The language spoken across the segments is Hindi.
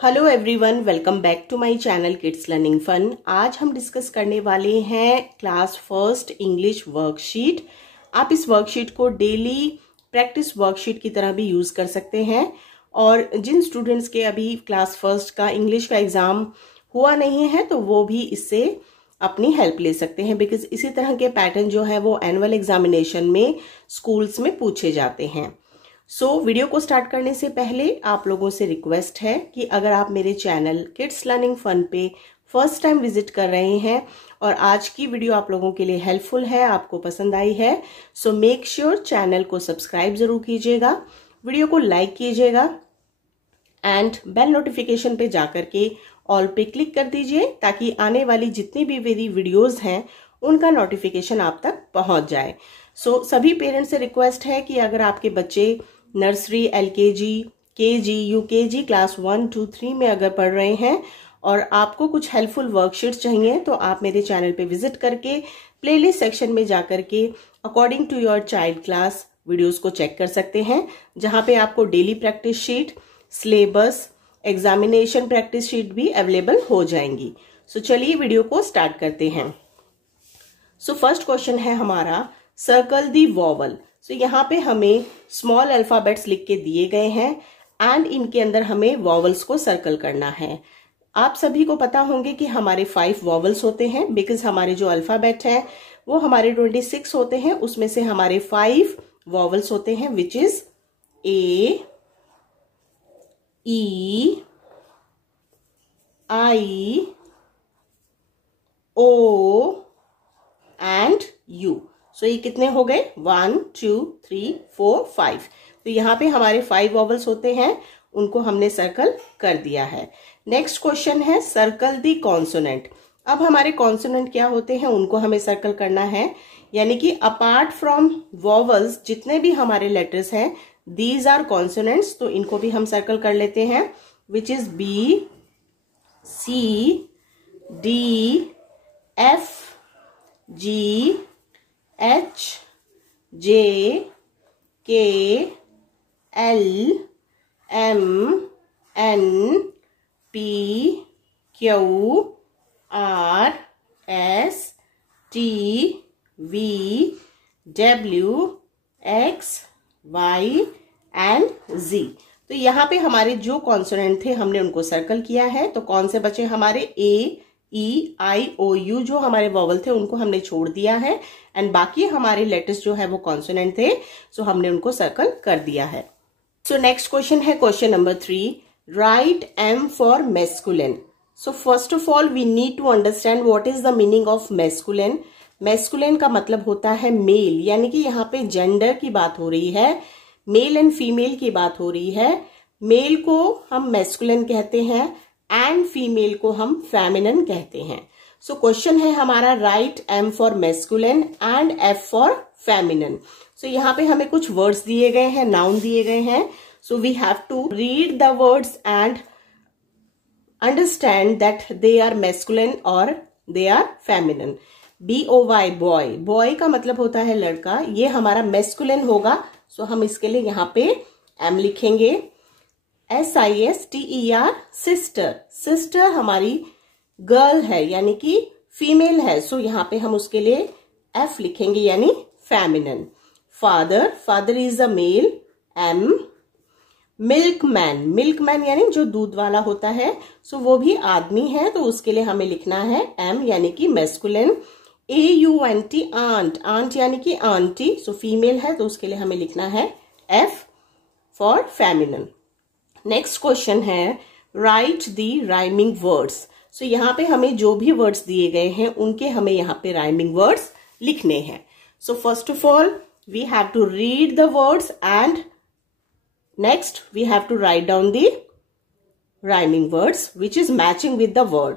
Hello everyone, welcome back to my channel kids learning fun. आज हम डिस्कस करने वाले हैं क्लास फर्स्ट इंग्लिश वर्कशीट। आप इस वर्कशीट को डेली प्रैक्टिस वर्कशीट की तरह भी यूज कर सकते हैं और जिन स्टूडेंट्स के अभी क्लास फर्स्ट का इंग्लिश का एग्जाम हुआ नहीं है तो वो भी इससे अपनी हेल्प ले सकते हैं, बिकॉज इसी तरह के पैटर्न जो है वो एनुअल एग्जामिनेशन में स्कूल्स में पूछे जाते हैं। वीडियो को स्टार्ट करने से पहले आप लोगों से रिक्वेस्ट है कि अगर आप मेरे चैनल किड्स लर्निंग फन पे फर्स्ट टाइम विजिट कर रहे हैं और आज की वीडियो आप लोगों के लिए हेल्पफुल है, आपको पसंद आई है, सो मेक श्योर चैनल को सब्सक्राइब जरूर कीजिएगा, वीडियो को लाइक कीजिएगा एंड बेल नोटिफिकेशन पे जाकर के ऑल पे क्लिक कर दीजिए ताकि आने वाली जितनी भी मेरी वीडियोज हैं उनका नोटिफिकेशन आप तक पहुंच जाए। सभी पेरेंट्स से रिक्वेस्ट है कि अगर आपके बच्चे nursery, LKG, KG, UKG class 1, 2, 3 में अगर पढ़ रहे हैं और आपको कुछ हेल्पफुल वर्कशीट्स चाहिए तो आप मेरे चैनल पे विजिट करके प्लेलिस्ट सेक्शन में जाकर के according to your child class videos को चेक कर सकते हैं, जहां पे आपको daily practice sheet, syllabus, examination practice sheet भी अवेलेबल हो जाएंगी। चलिए वीडियो को स्टार्ट करते हैं। फर्स्ट क्वेश्चन है हमारा, सर्कल दी वॉवल। यहाँ पे हमें स्मॉल अल्फाबेट्स लिख के दिए गए हैं एंड इनके अंदर हमें वॉवल्स को सर्कल करना है। आप सभी को पता होंगे कि हमारे 5 वॉवल्स होते हैं, बिकॉज हमारे जो अल्फाबेट है वो हमारे 26 होते हैं, उसमें से हमारे 5 वॉवल्स होते हैं, which is A, E, I, O and U. ये कितने हो गए? 1, 2, 3, 4, 5। तो यहाँ पे हमारे 5 वॉवल्स होते हैं, उनको हमने सर्कल कर दिया है। नेक्स्ट क्वेश्चन है, सर्कल दी कॉन्सोनेंट। अब हमारे कॉन्सोनेंट क्या होते हैं उनको हमें सर्कल करना है, यानी कि अपार्ट फ्रॉम वॉवल्स जितने भी हमारे लेटर्स हैं दीज आर कॉन्सोनेंट्स, तो इनको भी हम सर्कल कर लेते हैं, which is B, C, D, F, G, H, J, K, L, M, N, P, Q, R, S, T, V, W, X, Y and Z। तो यहाँ पे हमारे जो कॉन्सोनेंट थे हमने उनको सर्कल किया है। तो कौन से बचे हमारे? A, E, I, O, you जो हमारे वॉवल थे उनको हमने छोड़ दिया है एंड बाकी हमारे लेटर्स जो है वो कॉन्सोनेंट थे, हमने उनको सर्कल कर दिया है। नेक्स्ट क्वेश्चन है question number 3, write M for masculine. First of all we need to understand what is the meaning of masculine. Masculine का मतलब होता है मेल, यानी कि यहाँ पे जेंडर की बात हो रही है, मेल एंड फीमेल की बात हो रही है। मेल को हम मैस्कुलिन कहते हैं एंड फीमेल को हम फेमिनिन कहते हैं। क्वेश्चन है हमारा, write M for masculine and F for feminine. यहाँ पे हमें कुछ वर्ड्स दिए गए हैं, नाउन दिए गए हैं, we have to read the words and understand that they are masculine और they are feminine. BOY, boy, boy का मतलब होता है लड़का, ये हमारा मैस्कुलिन होगा, हम इसके लिए यहाँ पे एम लिखेंगे। SISTER, सिस्टर, सिस्टर हमारी गर्ल है यानी कि फीमेल है, यहाँ पे हम उसके लिए F लिखेंगे यानी feminine. Father, father is a male, M। Milkman, milkman यानी जो दूध वाला होता है, वो भी आदमी है, तो उसके लिए हमें लिखना है M यानी कि मैस्कुलिन। AUNT, आंट, आंट यानी कि आंटी, फीमेल है, तो उसके लिए हमें लिखना है F for feminine. Next question है, राइट दी राइमिंग वर्ड्स। यहाँ पे हमें जो भी वर्ड्स दिए गए हैं उनके हमें यहाँ पे राइमिंग वर्ड्स लिखने हैं। First of all we have to read the words and next we have to write down the rhyming words which is matching with the word.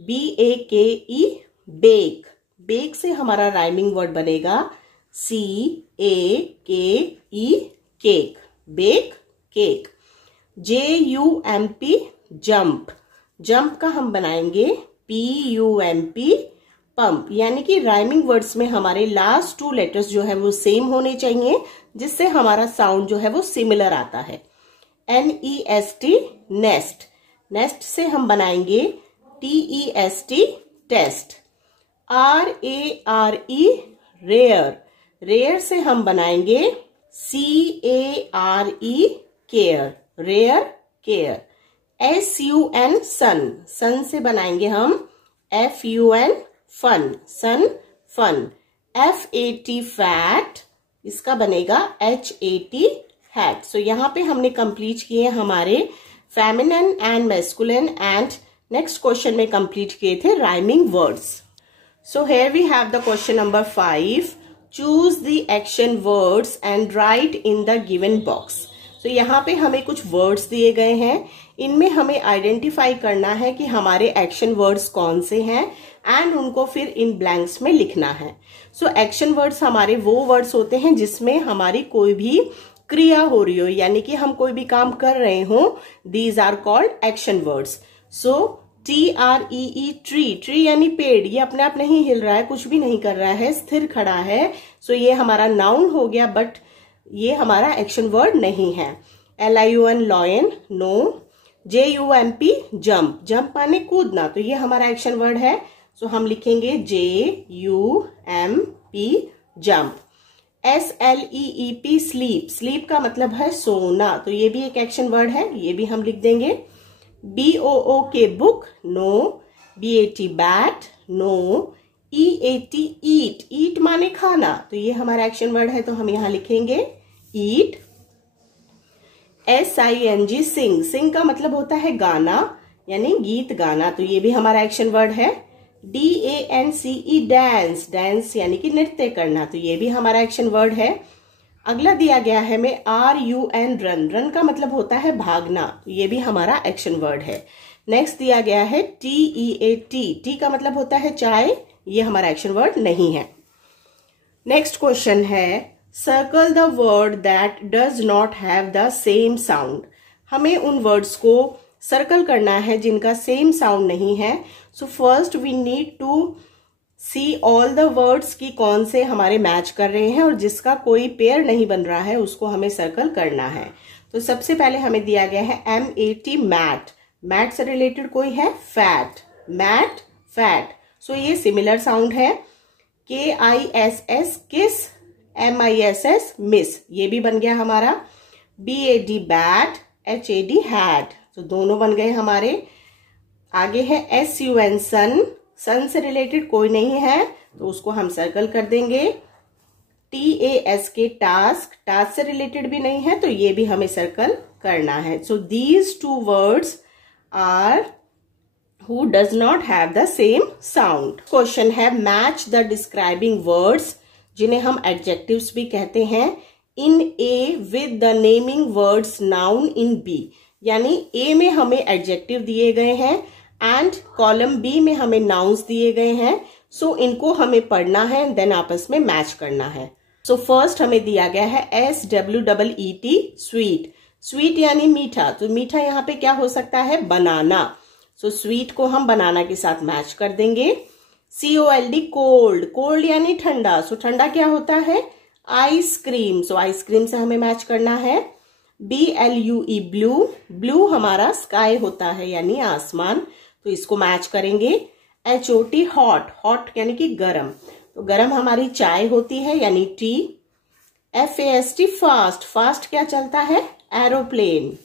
BAKE, bake, bake से हमारा राइमिंग वर्ड बनेगा CAKE, cake, bake, cake. JUMP, jump, jump का हम बनाएंगे PUMP, पंप, यानी कि राइमिंग वर्ड्स में हमारे लास्ट 2 लेटर्स जो है वो सेम होने चाहिए, जिससे हमारा साउंड जो है वो सिमिलर आता है। NEST, नेस्ट, नेक्स्ट से हम बनाएंगे TEST test. RARE rare, rare से हम बनाएंगे CARE care, rare care. SUN sun, sun से बनाएंगे हम FUN fun, sun fun. FAT fat, इसका बनेगा HAT हैट। सो यहाँ पे हमने कंप्लीट किए हमारे feminine and masculine and next question में कंप्लीट किए थे rhyming words. So here we have the question number 5, choose the action words and write in the given box. तो यहाँ पे हमें कुछ वर्ड्स दिए गए हैं, इनमें हमें आइडेंटिफाई करना है कि हमारे एक्शन वर्ड्स कौन से हैं एंड उनको फिर इन ब्लैंक्स में लिखना है। सो एक्शन वर्ड्स हमारे वो वर्ड्स होते हैं जिसमें हमारी कोई भी क्रिया हो रही हो, यानी कि हम कोई भी काम कर रहे हो, these are called action words. So TREE tree, tree यानी पेड़, ये अपने आप नहीं हिल रहा है, कुछ भी नहीं कर रहा है, स्थिर खड़ा है। सो ये हमारा नाउन हो गया, बट ये हमारा एक्शन वर्ड नहीं है। LION lion, no. JUMP jump, jump माने कूदना, तो ये हमारा एक्शन वर्ड है। सो हम लिखेंगे JUMP jump. SLEEP sleep, sleep का मतलब है सोना, तो ये भी एक एक्शन वर्ड है, ये भी हम लिख देंगे। BOOK book, no. BAT bat, no. EAT eat, eat माने खाना, तो ये हमारा एक्शन वर्ड है, तो हम यहां लिखेंगे ईट। SING सिंग, सिंग का मतलब होता है गाना यानी गीत गाना, तो ये भी हमारा एक्शन वर्ड है। DANCE डांस, डांस यानी कि नृत्य करना, तो ये भी हमारा एक्शन वर्ड है। अगला दिया गया है हमें RUN रन, रन का मतलब होता है भागना, तो ये भी हमारा एक्शन वर्ड है। नेक्स्ट दिया गया है TEAT, टी का मतलब होता है चाय, ये हमारा एक्शन वर्ड नहीं है। नेक्स्ट क्वेश्चन है circle the word that does not have the same sound. हमें उन वर्ड्स को सर्कल करना है जिनका सेम साउंड नहीं है। So first we need to see all the words की कौन से हमारे मैच कर रहे हैं और जिसका कोई पेयर नहीं बन रहा है उसको हमें सर्कल करना है। तो सबसे पहले हमें दिया गया है MAT मैट, मैट से रिलेटेड कोई है फैट, मैट फैट, सो ये सिमिलर साउंड है। KISS किस, MISS मिस, ये भी बन गया हमारा। BAD बैट, HAD हैड, तो दोनों बन गए हमारे। आगे है SUN सन, सन से रिलेटेड कोई नहीं है तो उसको हम सर्कल कर देंगे। TASK टास्क, टास्क से रिलेटेड भी नहीं है तो ये भी हमें सर्कल करना है। So these two words are who does not have the same sound। Question है मैच द डिस्क्राइबिंग वर्ड्स, जिन्हें हम एडजेक्टिव्स भी कहते हैं, इन A with the naming words noun in B। यानी A में हमें एडजेक्टिव दिए गए हैं एंड कॉलम B में हमें नाउन्स दिए गए हैं। सो इनको हमें पढ़ना है, देन आपस में मैच करना है। सो फर्स्ट हमें दिया गया है SWEET स्वीट, स्वीट यानी मीठा, तो मीठा यहाँ पे क्या हो सकता है, बनाना। सो स्वीट को हम बनाना के साथ मैच कर देंगे। COLD कोल्ड, कोल्ड यानी ठंडा, सो ठंडा क्या होता है, आइसक्रीम, सो आइसक्रीम से हमें मैच करना है। BLUE ब्लू, ब्लू हमारा स्काई होता है यानी आसमान, तो इसको मैच करेंगे। HOT हॉट, हॉट यानी कि गरम, तो गरम हमारी चाय होती है यानी टी। FAST फास्ट, फास्ट क्या चलता है, एरोप्लेन।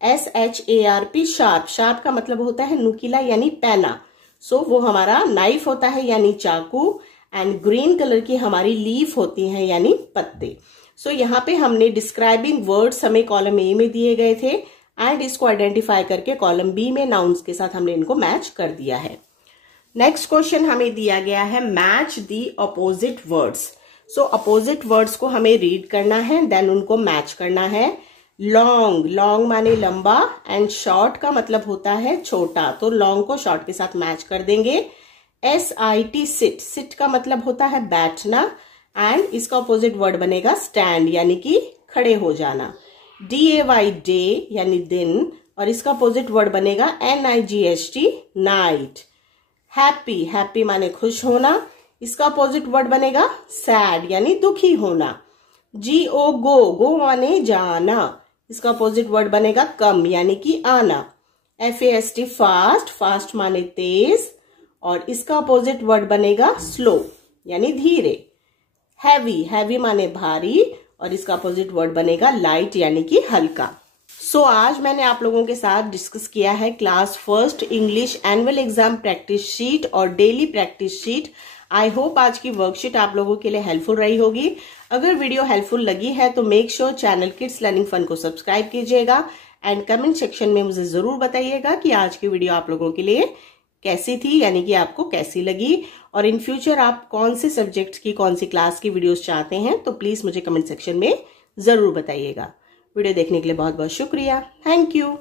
SHARP शार्प, शार्प का मतलब होता है नुकीला यानी पैना, सो वो हमारा नाइफ होता है यानी चाकू। एंड ग्रीन कलर की हमारी लीफ होती है यानी पत्ते। सो यहाँ पे हमने डिस्क्राइबिंग वर्ड्स हमें कॉलम ए में दिए गए थे एंड इसको आइडेंटिफाई करके कॉलम बी में नाउन्स के साथ हमने इनको मैच कर दिया है। नेक्स्ट क्वेश्चन हमें दिया गया है match the opposite words. So opposite words को हमें रीड करना है, देन उनको मैच करना है। लॉन्ग, लॉन्ग माने लंबा एंड शॉर्ट का मतलब होता है छोटा, तो लॉन्ग को शॉर्ट के साथ मैच कर देंगे। SIT सिट, सिट का मतलब होता है बैठना एंड इसका अपोजिट वर्ड बनेगा स्टैंड यानी कि खड़े हो जाना। DAY डे यानी दिन और इसका अपोजिट वर्ड बनेगा NIGHT नाइट। हैप्पी, हैप्पी माने खुश होना, इसका अपोजिट वर्ड बनेगा सैड यानी दुखी होना। GO गो, गो माने जाना, इसका अपोजिट वर्ड बनेगा कम यानी कि आना। FAST फास्ट, फास्ट माने तेज, और इसका अपोजिट वर्ड बनेगा स्लो यानी धीरे। हैवी, हैवी माने भारी, और इसका अपोजिट वर्ड बनेगा लाइट यानी कि हल्का। सो आज मैंने आप लोगों के साथ डिस्कस किया है class first English annual exam practice sheet और daily practice sheet. I hope आज की वर्कशीट आप लोगों के लिए हेल्पफुल रही होगी। अगर वीडियो हेल्पफुल लगी है तो make sure channel kids learning fun को सब्सक्राइब कीजिएगा एंड कमेंट सेक्शन में मुझे जरूर बताइएगा कि आज की वीडियो आप लोगों के लिए कैसी थी, यानी कि आपको कैसी लगी, और इन फ्यूचर आप कौन से सब्जेक्ट्स की कौन सी क्लास की वीडियोस चाहते हैं तो प्लीज मुझे कमेंट सेक्शन में जरूर बताइएगा। वीडियो देखने के लिए बहुत बहुत शुक्रिया। Thank you.